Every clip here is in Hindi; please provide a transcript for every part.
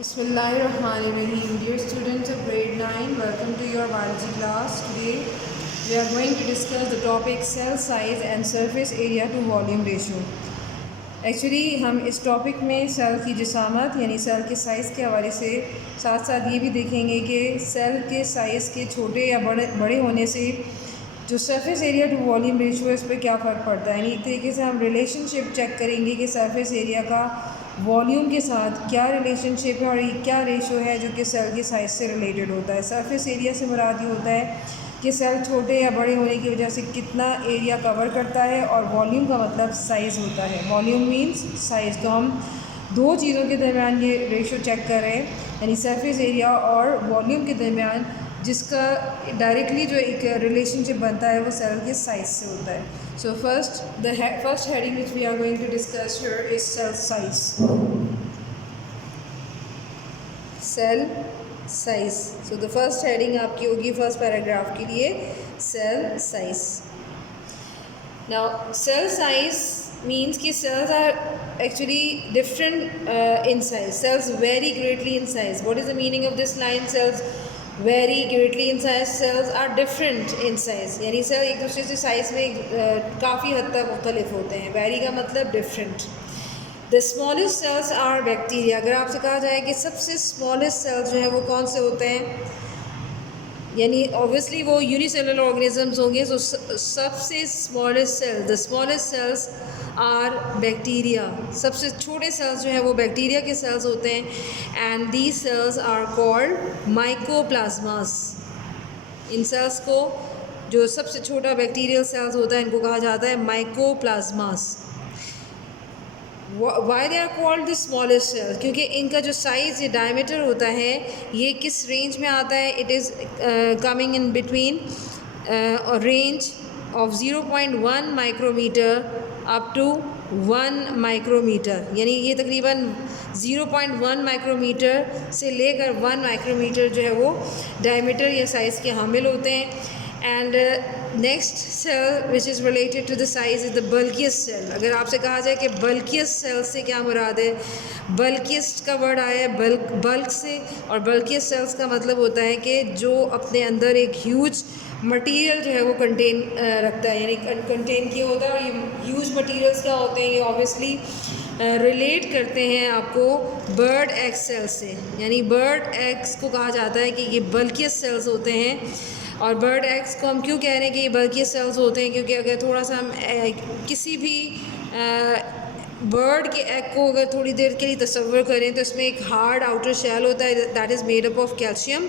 Bismillahirrahmanirrahim. Dear students of grade 9, welcome to your biology class. Today we are going to discuss the topic cell size and surface area to volume ratio. Actually हम इस टॉपिक में सेल की जिसामत यानी सेल के साइज़ के हवाले से साथ साथ ये भी देखेंगे कि सेल के साइज़ के छोटे या बड़े होने से जो surface area to volume ratio है इस पर क्या फ़र्क पड़ता है। यानी एक तरीके से हम रिलेशनशिप चेक करेंगे कि सरफेस एरिया का वॉल्यूम के साथ क्या रिलेशनशिप है और ये क्या रेशियो है जो कि सेल के साइज़ से रिलेटेड होता है। सरफेस एरिया से मुराद ये होता है कि सेल छोटे या बड़े होने की वजह से कितना एरिया कवर करता है, और वॉल्यूम का मतलब साइज़ होता है। Volume means size. तो हम दो चीज़ों के दरमियान ये रेशियो चेक कर रहे हैं, यानी सरफेस एरिया और वॉल्यूम के दरमियान, जिसका डायरेक्टली जो एक रिलेशनशिप बनता है वो सेल के साइज़ से होता है। So first heading which we are going to discuss here is cell size. Cell size. So the first heading आपकी होगी फर्स्ट पैराग्राफ के लिए cell size. Now cell size means कि cells are actually different in size. Cells vary greatly in size. What is the meaning of this line? Cells vary greatly in size. Cells are different in size. यानी सेल एक दूसरे से साइज़ में काफ़ी हद तक मुख्तलिफ होते हैं। वैरी का मतलब different. The smallest cells are bacteria. अगर आपसे कहा जाए कि सबसे स्मॉलेस्ट सेल्स जो है वो कौन से होते हैं, यानी ऑब्वियसली वो यूनिसेलुलर ऑर्गेनिजम्स होंगे। सो सबसे smallest cell, the smallest cells are bacteria. सबसे छोटे सेल्स जो है वो बैक्टीरिया के सेल्स होते हैं। And these cells are called mycoplasmas. इन सेल्स को, जो सबसे छोटा बैक्टीरियल सेल्स होता है, इनको कहा जाता है mycoplasmas. Why they are called the smallest cells? क्योंकि इनका जो साइज़, ये डायमीटर होता है, ये किस रेंज में आता है? It is coming in between range of 0.1 micrometer up to 1 micrometer. यानी ये तकरीबन 0.1 माइक्रोमीटर से लेकर 1 माइक्रोमीटर जो है वो डायमीटर या साइज़ के हामिल होते हैं। And next cell which is related to the size is the bulkiest cell. अगर आपसे कहा जाए कि बल्कियस्ट सेल से क्या मुराद है, बल्कियस्ट का वर्ड आया है बल्क से, और बल्कियस्ट सेल्स का मतलब होता है कि जो अपने अंदर एक ह्यूज मटेरियल जो है वो कंटेन रखता है, यानी कंटेन किया होता है। और ये ह्यूज मटेरियल्स क्या होते हैं, ये ऑब्वियसली रिलेट करते हैं आपको बर्ड एग सेल से। यानी बर्ड एग्स को कहा जाता है कि ये बल्कियस्ट सेल्स होते हैं। और बर्ड एग्स को हम क्यों कह रहे हैं कि ये बल्कियस्ट सेल्स होते हैं, क्योंकि अगर थोड़ा सा हम किसी भी बर्ड के एग को अगर थोड़ी देर के लिए तसव्वुर करें तो इसमें एक हार्ड आउटर शेल होता है, that is made up of calcium.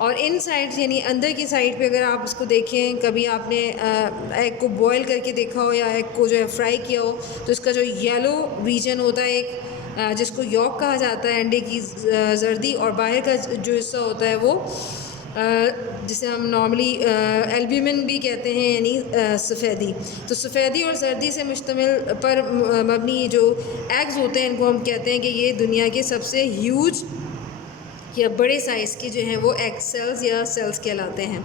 और इन साइड यानी अंदर की साइड पे अगर आप इसको देखें, कभी आपने एग को बॉयल करके देखा हो या एग को जो है फ्राई किया हो, तो इसका जो येलो रीजन होता है एक, जिसको यॉक कहा जाता है, अंडे की जर्दी, और बाहर का जो हिस्सा होता है वो जिसे हम नॉर्मली एल्ब्यूमिन भी कहते हैं, यानी सफ़ेदी। तो सफ़ेदी और जर्दी से मुश्तमिल पर मबनी जो एग्स होते हैं, इनको हम कहते हैं कि ये दुनिया के सबसे ह्यूज या बड़े साइज़ के जो हैं वो एग सेल्स या सेल्स कहलाते हैं।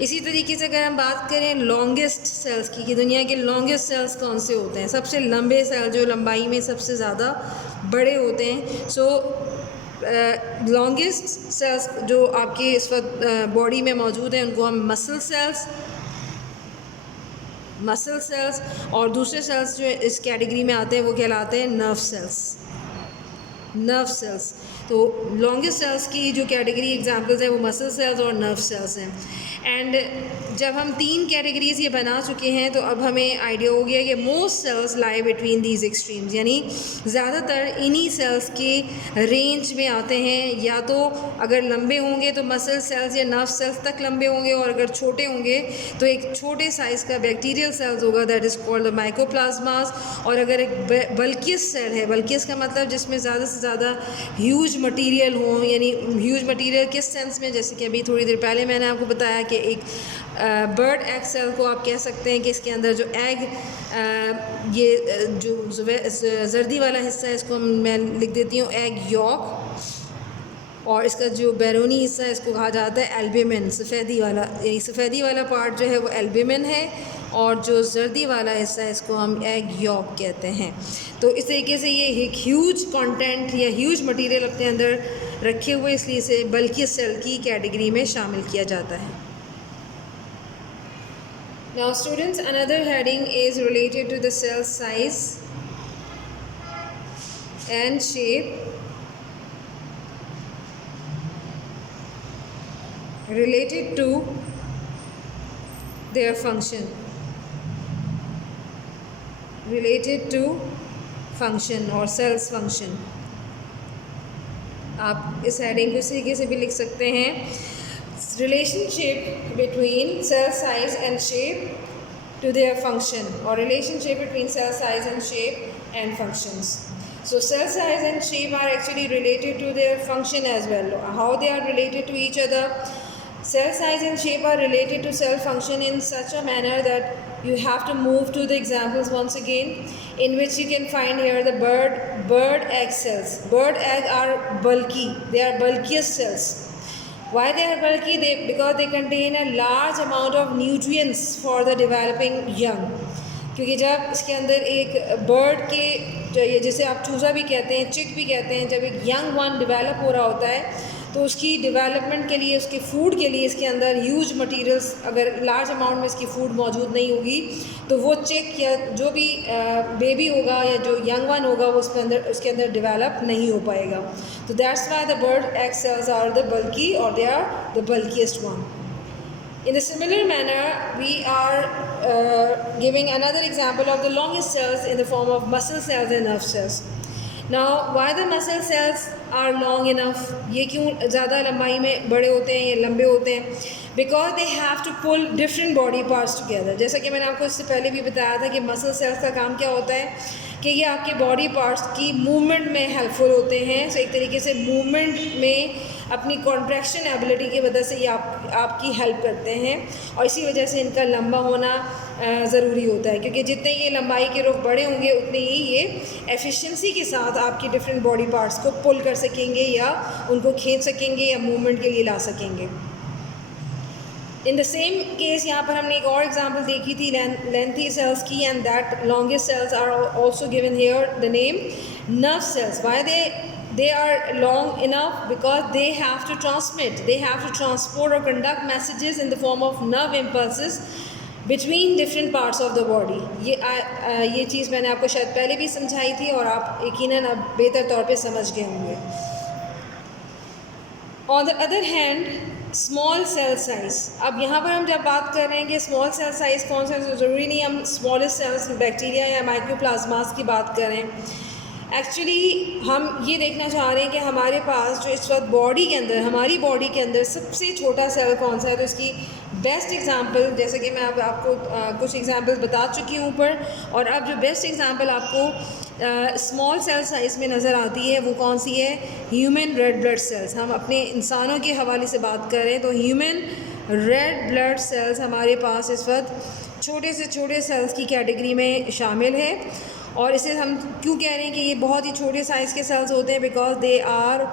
इसी तरीके से अगर हम बात करें लॉन्गेस्ट सेल्स की, कि दुनिया के लॉन्गेस्ट सेल्स कौन से होते हैं, सबसे लंबे सेल जो लंबाई में सबसे ज़्यादा बड़े होते हैं। सो लॉन्गेस्ट सेल्स जो आपके इस वक्त बॉडी में मौजूद हैं, उनको हम मसल सेल्स, और दूसरे सेल्स जो इस कैटेगरी में आते हैं वो कहलाते हैं नर्व सेल्स। तो लॉन्गेस्ट सेल्स की जो कैटेगरी एग्जांपल्स हैं वो मसल सेल्स और नर्व सेल्स हैं। एंड जब हम 3 कैटेगरीज ये बना चुके हैं तो अब हमें आइडिया हो गया कि most cells lie between these extremes, यानी ज़्यादातर इन्हीं सेल्स के रेंज में आते हैं। या तो अगर लंबे होंगे तो मसल सेल्स या नर्व सेल्स तक लंबे होंगे, और अगर छोटे होंगे तो एक छोटे साइज़ का बैक्टीरियल सेल्स होगा, दैट इज़ कॉल्ड द माइकोप्लाज्मास। और अगर एक बल्कियस्ट सेल है, बल्कियस्ट का मतलब जिसमें ज़्यादा से ज़्यादा ह्यूज मटेरियल हो, यानी ह्यूज मटेरियल किस सेंस में, जैसे कि अभी थोड़ी देर पहले मैंने आपको बताया कि एक बर्ड एग सेल को आप कह सकते हैं कि इसके अंदर जो एग, ये जो जर्दी वाला हिस्सा है, इसको मैं लिख देती हूँ एग यॉक, और इसका जो बैरूनी हिस्सा है इसको कहा जाता है एल्ब्यूमिन, सफ़ेदी वाला। यही सफ़ेदी वाला पार्ट जो है वो एल्ब्यूमिन है, और जो जर्दी वाला हिस्सा है इसको हम एग यॉक कहते हैं। तो इस तरीके से ये एक ह्यूज कंटेंट या ह्यूज मटेरियल अपने अंदर रखे हुए, इसलिए इसे बल्कि सेल की कैटेगरी में शामिल किया जाता है। Now students, another heading is related to the cell size and shape related to their function, related to function or cells function। आप इस हेडिंग को इस तरीके से भी लिख सकते हैं, relationship between cell size and shape to their function, or relationship between cell size and shape and functions. So cell size and shape are actually related to their function as well. How they are related to each other? Cell size and shape are related to cell function in such a manner that you have to move to the examples once again, in which you can find here the bird egg cells. Bird egg are bulky, they are bulkiest cells. Why they are bulky? Because they contain a large amount of nutrients for the developing young. क्योंकि जब इसके अंदर एक बर्ड के, जिसे आप चूज़ा भी कहते हैं, चिक भी कहते हैं, जब एक यंग वन डेवलप हो रहा होता है तो उसकी डेवलपमेंट के लिए, उसके फूड के लिए इसके अंदर ह्यूज मटेरियल्स, अगर लार्ज अमाउंट में इसकी फूड मौजूद नहीं होगी तो वो चिक या जो भी बेबी होगा या जो यंग वन होगा वो उसके अंदर डेवलप नहीं हो पाएगा। तो that's why the bird egg cells are the bulky और they are the bulkiest one. In a similar manner, we are giving another example of the longest cells in the form of muscle cells and nerve cells. Now, why the muscle cells are long enough? ये क्यों ज़्यादा लंबाई में बड़े होते हैं या लंबे होते हैं? Because they have to pull different body parts together. जैसा कि मैंने आपको इससे पहले भी बताया था कि मसल सेल्स का काम क्या होता है कि ये आपके बॉडी पार्ट्स की मूवमेंट में हेल्पफुल होते हैं। सो एक तरीके से मूवमेंट में अपनी कॉन्ट्रैक्शन एबिलिटी की वजह से ये आपकी हेल्प करते हैं, और इसी वजह से इनका लंबा होना ज़रूरी होता है, क्योंकि जितने ये लंबाई के रुख बड़े होंगे उतने ही ये एफिशिएंसी के साथ आपकी डिफरेंट बॉडी पार्ट्स को पुल कर सकेंगे या उनको खींच सकेंगे या मूवमेंट के लिए ला सकेंगे। इन द सेम केस यहाँ पर हमने एक और एग्जांपल देखी थी लेंथी सेल्स की, and that longest cells are also given here the name nerve cells. Why they are long enough? Because they have to transmit, they have to transport or conduct messages in the form of nerve impulses between different parts of the body. ये चीज़ मैंने आपको शायद पहले भी समझाई थी और आप यकीनन अब बेहतर तौर पे समझ गए होंगे। On the other hand, small cell size, अब यहाँ पर हम जब बात कर रहे हैं कि स्मॉल सेल साइज़ कौन सा, ज़रूरी नहीं हम स्मॉलेस्ट सेल्स बैक्टीरिया या माइक्रोप्लाज्मास की बात करें। एक्चुअली हम ये देखना चाह रहे हैं कि हमारे पास जो इस वक्त बॉडी के अंदर, हमारी बॉडी के अंदर सबसे छोटा सेल कौन सा है। तो इसकी बेस्ट एग्जांपल, जैसे कि मैं अब आपको कुछ एग्जांपल्स बता चुकी हूँ ऊपर, और अब जो बेस्ट एग्जांपल आपको स्मॉल सेल साइज़ में नज़र आती है वो कौन सी है? Human red blood cells. हम अपने इंसानों के हवाले से बात कर रहे हैं तो ह्यूमन रेड ब्लड सेल्स हमारे पास इस वक्त छोटे से छोटे सेल्स की कैटेगरी में शामिल है। और इसे हम क्यों कह रहे हैं कि ये बहुत ही छोटे साइज़ के सेल्स होते हैं? Because they are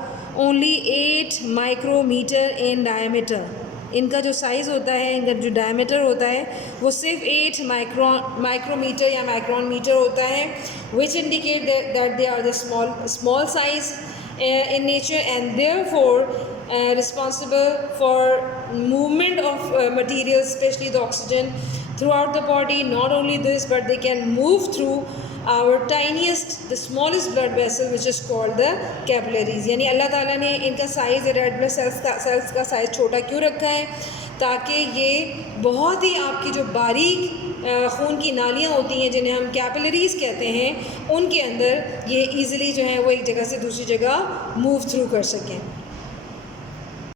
only 8 micrometer in diameter. इनका जो साइज़ होता है, इनका जो डायमीटर होता है वो सिर्फ 8 माइक्रोमीटर या माइक्रोन मीटर होता है, which indicate that they are the small size in nature, and therefore responsible for movement of materials, especially the oxygen, throughout the body. Not only this, but they can move through our tiniest, the smallest blood vessel, which is called the capillaries. यानी अल्लाह ताला ने इनका साइज़, रेड ब्लड सेल्स का साइज़ छोटा क्यों रखा है? ताकि ये बहुत ही आपकी जो बारीक खून की नालियाँ होती हैं जिन्हें हम कैपिलरीज़ कहते हैं, उनके अंदर ये ईज़िली जो है वो एक जगह से दूसरी जगह मूव थ्रू कर सकें।